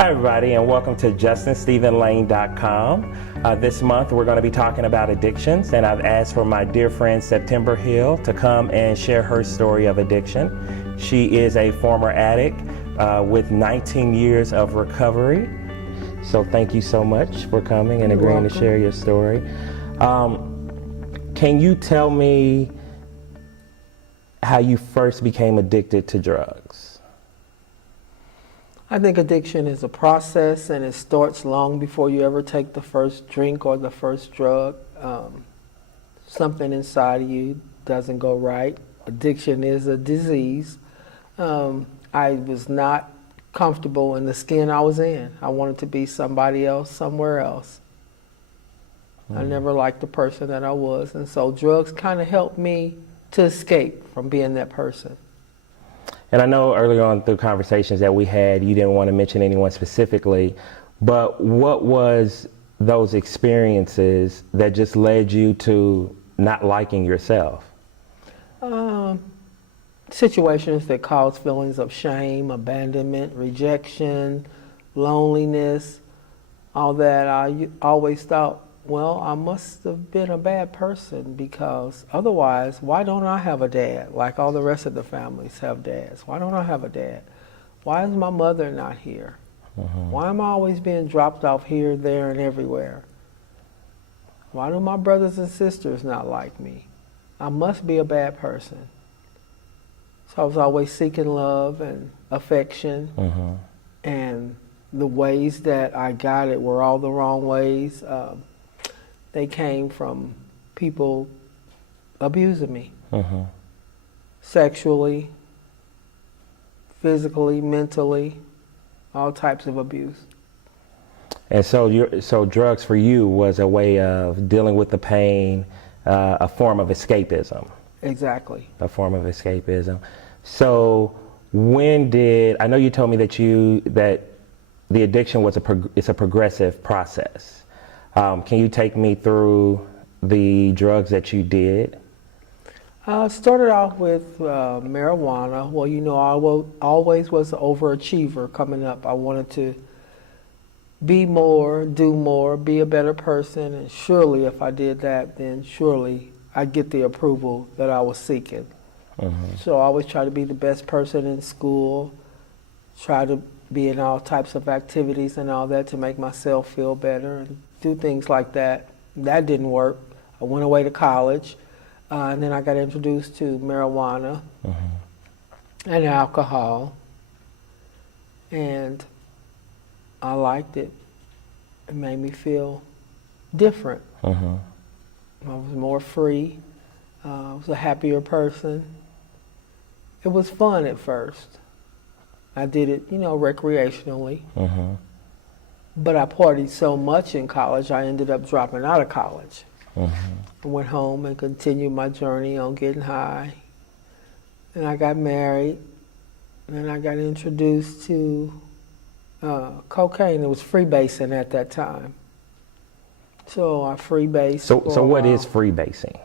Hi, everybody, and welcome to JustinStephenLane.com. This month, we're going to be talking about addictions, and I've asked for my dear friend September Hill to come and share her story of addiction. She is a former addict with 19 years of recovery. So thank you so much for coming and agreeing to share your story. Can you tell me how you first became addicted to drugs? I think addiction is a process, and it starts long before you ever take the first drink or the first drug. Something inside of you doesn't go right. Addiction is a disease. I was not comfortable in the skin I was in. I wanted to be somebody else, somewhere else. I never liked the person that I was, and so drugs kind of helped me to escape from being that person. And I know earlier on through conversations that we had, you didn't want to mention anyone specifically, but what was those experiences that just led you to not liking yourself? Situations that cause feelings of shame, abandonment, rejection, loneliness, all that. I always thought, well, I must have been a bad person, because otherwise, why don't I have a dad like all the rest of the families have dads? Why don't I have a dad? Why is my mother not here? Why am I always being dropped off here, there, and everywhere? Why do my brothers and sisters not like me? I must be a bad person. So I was always seeking love and affection, and the ways that I got it were all the wrong ways. They came from people abusing me, sexually, physically, mentally, all types of abuse. And so drugs for you was a way of dealing with the pain, a form of escapism. Exactly. A form of escapism. So I know you told me that the addiction was it's a progressive process. Can you take me through the drugs that you did? I started off with marijuana. Well, you know, I always was an overachiever coming up. I wanted to be more, do more, be a better person, and surely if I did that, then surely I'd get the approval that I was seeking. So I always try to be the best person in school, try to be in all types of activities and all that to make myself feel better and do things like that. That didn't work. I went away to college, and then I got introduced to marijuana and alcohol, and I liked it. It made me feel different. I was more free. I was a happier person. It was fun at first. I did it, you know, recreationally. But I partied so much in college, I ended up dropping out of college. I went home and continued my journey on getting high. And I got married, and I got introduced to cocaine. It was freebasing at that time. So I freebased. So what is freebasing?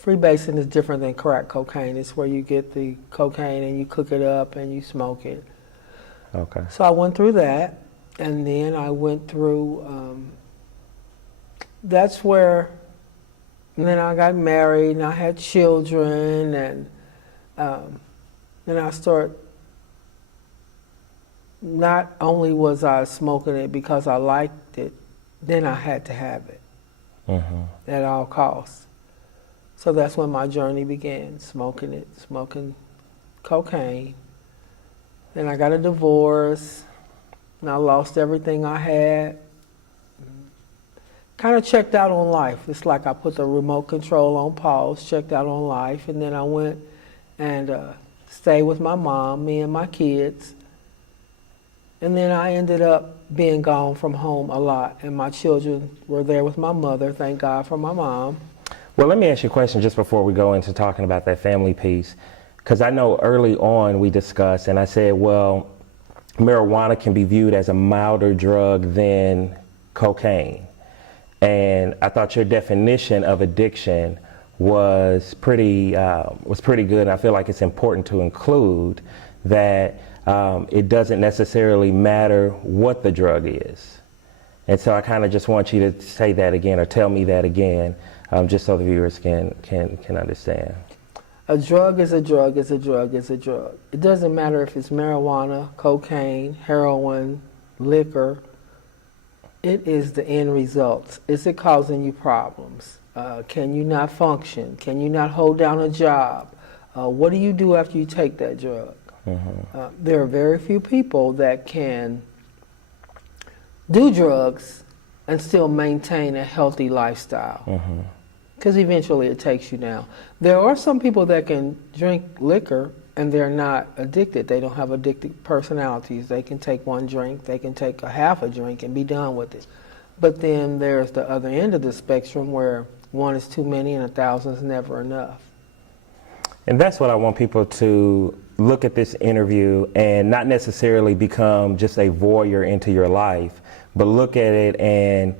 Freebasing is different than crack cocaine. It's where you get the cocaine and you cook it up and you smoke it. Okay. So I went through that, and then I went through, that's where, and then I got married and I had children, and then I started, not only was I smoking it because I liked it, then I had to have it at all costs. So that's when my journey began, smoking cocaine. Then I got a divorce, and I lost everything I had. Kind of checked out on life. It's like I put the remote control on pause, checked out on life, and then I went and stayed with my mom, me and my kids. And then I ended up being gone from home a lot, and my children were there with my mother, thank God for my mom. Well, let me ask you a question just before we go into talking about that family piece, because I know early on we discussed, and I said, well, marijuana can be viewed as a milder drug than cocaine. And I thought your definition of addiction was pretty good. And I feel like it's important to include that it doesn't necessarily matter what the drug is. And so I kind of just want you to say that again, or tell me that again, just so the viewers can understand. A drug is a drug is a drug is a drug. It doesn't matter if it's marijuana, cocaine, heroin, liquor. It is the end result. Is it causing you problems? Can you not function? Can you not hold down a job? What do you do after you take that drug? There are very few people that can do drugs and still maintain a healthy lifestyle. Because eventually it takes you down. There are some people that can drink liquor and they're not addicted. They don't have addictive personalities. They can take one drink, they can take a half a drink and be done with it. But then there's the other end of the spectrum where one is too many and 1,000 is never enough. And that's what I want people to look at this interview and not necessarily become just a voyeur into your life, but look at it and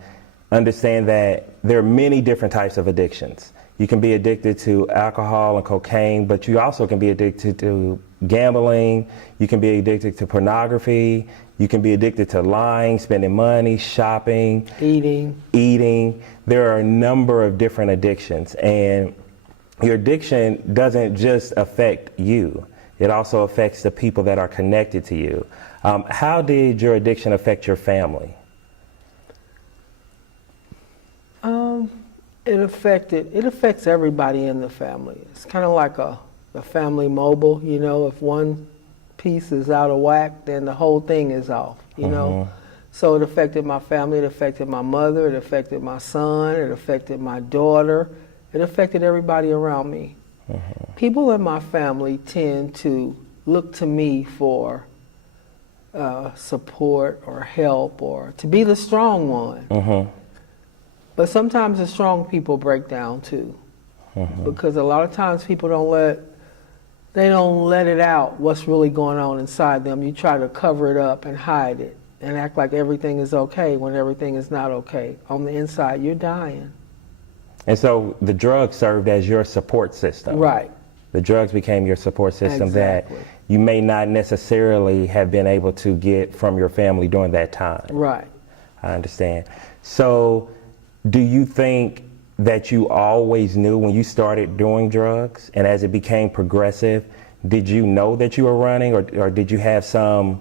understand that there are many different types of addictions. You can be addicted to alcohol and cocaine, but you also can be addicted to gambling. You can be addicted to pornography. You can be addicted to lying, spending money, shopping, eating. There are a number of different addictions, and your addiction doesn't just affect you. It also affects the people that are connected to you. How did your addiction affect your family? It affects everybody in the family. It's kind of like a family mobile, you know. If one piece is out of whack, then the whole thing is off, you know. So it affected my family, it affected my mother, it affected my son, it affected my daughter, it affected everybody around me. People in my family tend to look to me for support or help or to be the strong one. But sometimes the strong people break down too, because a lot of times people don't let it out what's really going on inside them. You try to cover it up and hide it and act like everything is okay when everything is not okay. On the inside, you're dying. And so the drugs served as your support system. Right. The drugs became your support system Exactly. that you may not necessarily have been able to get from your family during that time. Right. I understand. So do you think that you always knew when you started doing drugs, and as it became progressive, did you know that you were running, or did you have some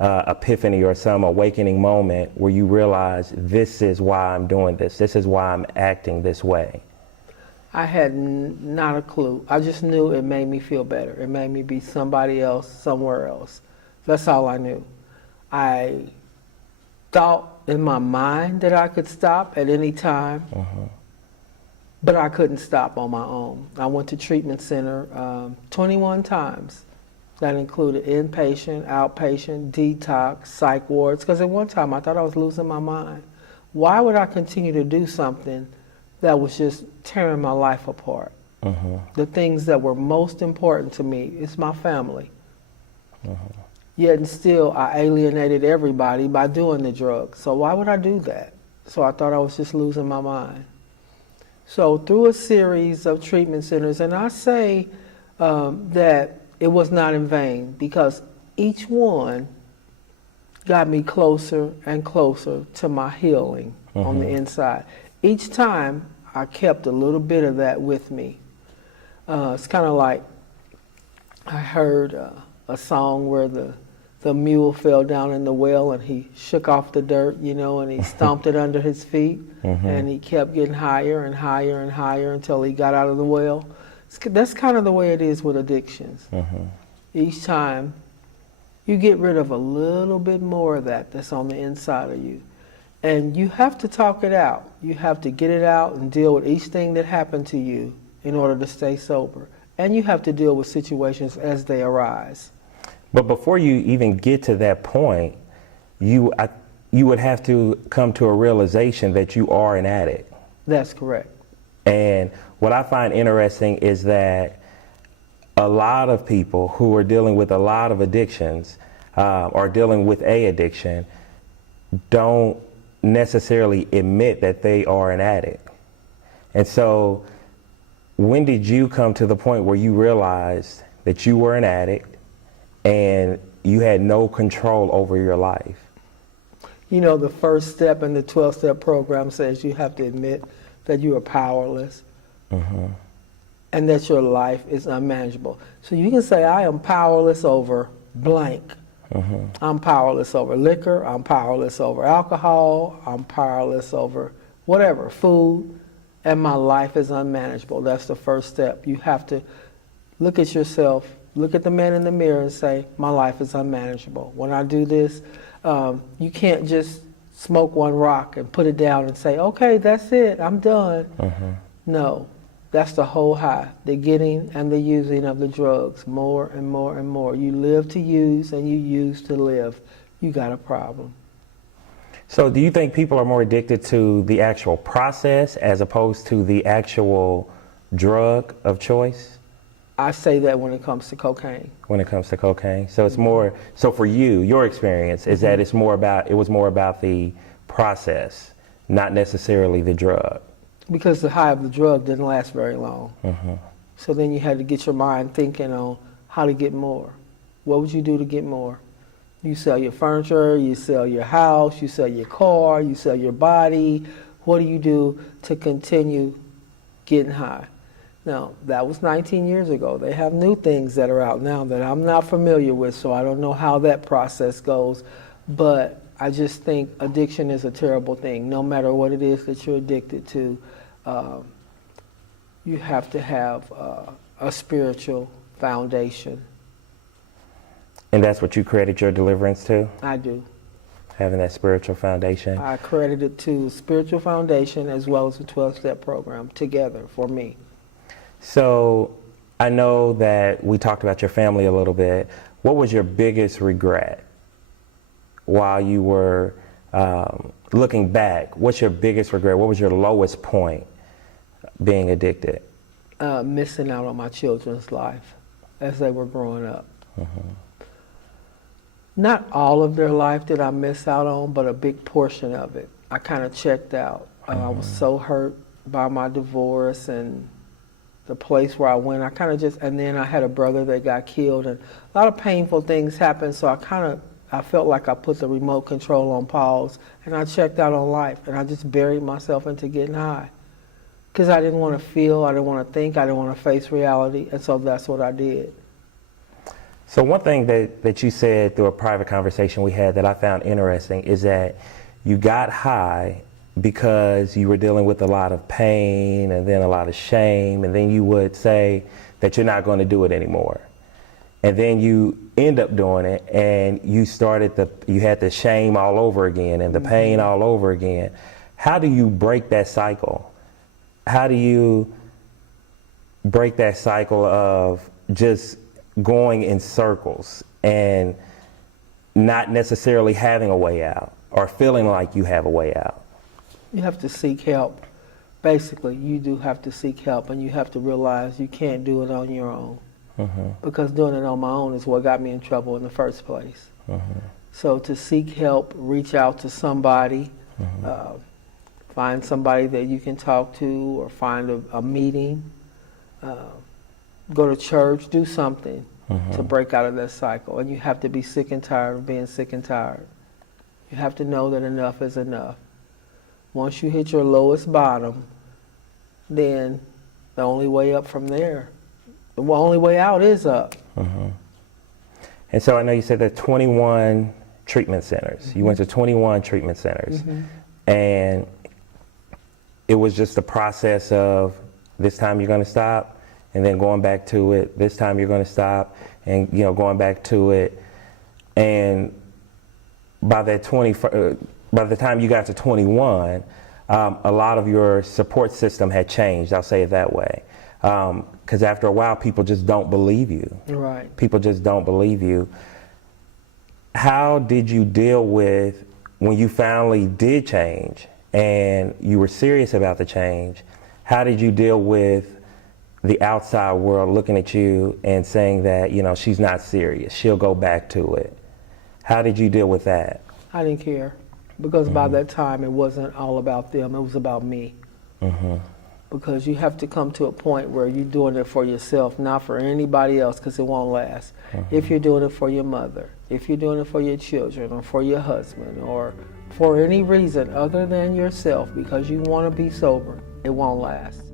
epiphany or some awakening moment where you realized, this is why I'm doing this is why I'm acting this way? I had not a clue. I just knew it made me feel better. It made me be somebody else, somewhere else. That's all I knew. I thought in my mind that I could stop at any time, but I couldn't stop on my own. I went to treatment center 21 times. That included inpatient, outpatient, detox, psych wards, because at one time I thought I was losing my mind. Why would I continue to do something that was just tearing my life apart? The things that were most important to me is my family. Yet and still I alienated everybody by doing the drugs. So why would I do that? So I thought I was just losing my mind. So through a series of treatment centers, and I say that it was not in vain, because each one got me closer and closer to my healing on the inside. Each time I kept a little bit of that with me. It's kind of like I heard a song where the mule fell down in the well and he shook off the dirt, you know, and he stomped it under his feet, and he kept getting higher and higher and higher until he got out of the well. That's kind of the way it is with addictions. Each time you get rid of a little bit more of that's on the inside of you. And you have to talk it out. You have to get it out and deal with each thing that happened to you in order to stay sober. And you have to deal with situations as they arise. But before you even get to that point, you would have to come to a realization that you are an addict. That's correct. And what I find interesting is that a lot of people who are dealing with a lot of addictions, or dealing with a addiction, don't necessarily admit that they are an addict. And so when did you come to the point where you realized that you were an addict and you had no control over your life. You know, the first step in the 12-step program says you have to admit that you are powerless and that your life is unmanageable. So you can say, I am powerless over blank. I'm powerless over liquor. I'm powerless over alcohol. I'm powerless over whatever, food, and my life is unmanageable. That's the first step. You have to look at yourself, look at the man in the mirror and say, my life is unmanageable. When I do this, you can't just smoke one rock and put it down and say, okay, that's it, I'm done. No, that's the whole high, the getting and the using of the drugs, more and more and more. You live to use and you use to live. You got a problem. So do you think people are more addicted to the actual process as opposed to the actual drug of choice? I say that when it comes to cocaine. When it comes to cocaine. So it's more, so for you, your experience is that it was more about the process, not necessarily the drug. Because the high of the drug didn't last very long. So then you had to get your mind thinking on how to get more. What would you do to get more? You sell your furniture, you sell your house, you sell your car, you sell your body. What do you do to continue getting high? Now, that was 19 years ago. They have new things that are out now that I'm not familiar with, so I don't know how that process goes. But I just think addiction is a terrible thing. No matter what it is that you're addicted to, you have to have a spiritual foundation. And that's what you credit your deliverance to? I do. Having that spiritual foundation? I credit it to spiritual foundation as well as the 12-step program together for me. So I know that we talked about your family a little bit. What was your biggest regret while you were looking back? What's your biggest regret? What was your lowest point being addicted? Missing out on my children's life as they were growing up. Not all of their life did I miss out on, but a big portion of it. I kind of checked out. I was so hurt by my divorce and the place where I went. I kind of just, and then I had a brother that got killed, and a lot of painful things happened, so I felt like I put the remote control on pause, and I checked out on life, and I just buried myself into getting high. Because I didn't want to feel, I didn't want to think, I didn't want to face reality, and so that's what I did. So one thing that you said through a private conversation we had that I found interesting is that you got high because you were dealing with a lot of pain and then a lot of shame, and then you would say that you're not going to do it anymore. And then you end up doing it, and you had the shame all over again and the pain all over again. How do you break that cycle? How do you break that cycle of just going in circles and not necessarily having a way out or feeling like you have a way out? You have to seek help. Basically, you do have to seek help, and you have to realize you can't do it on your own. Because doing it on my own is what got me in trouble in the first place. So to seek help, reach out to somebody, find somebody that you can talk to, or find a meeting, go to church, do something to break out of that cycle. And you have to be sick and tired of being sick and tired. You have to know that enough is enough. Once you hit your lowest bottom, then the only way up from there, the only way out is up. And so I know you said there are 21 treatment centers. You went to 21 treatment centers. And it was just a process of this time you're going to stop, and then going back to it, this time you're going to stop, and going back to it. And by the time you got to 21, a lot of your support system had changed, I'll say it that way. Because after a while, people just don't believe you. Right. People just don't believe you. How did you deal with when you finally did change and you were serious about the change? How did you deal with the outside world looking at you and saying that, she's not serious, she'll go back to it? How did you deal with that? I didn't care, because by that time it wasn't all about them, it was about me. because you have to come to a point where you're doing it for yourself, not for anybody else, because it won't last. If you're doing it for your mother, if you're doing it for your children or for your husband or for any reason other than yourself because you want to be sober, it won't last.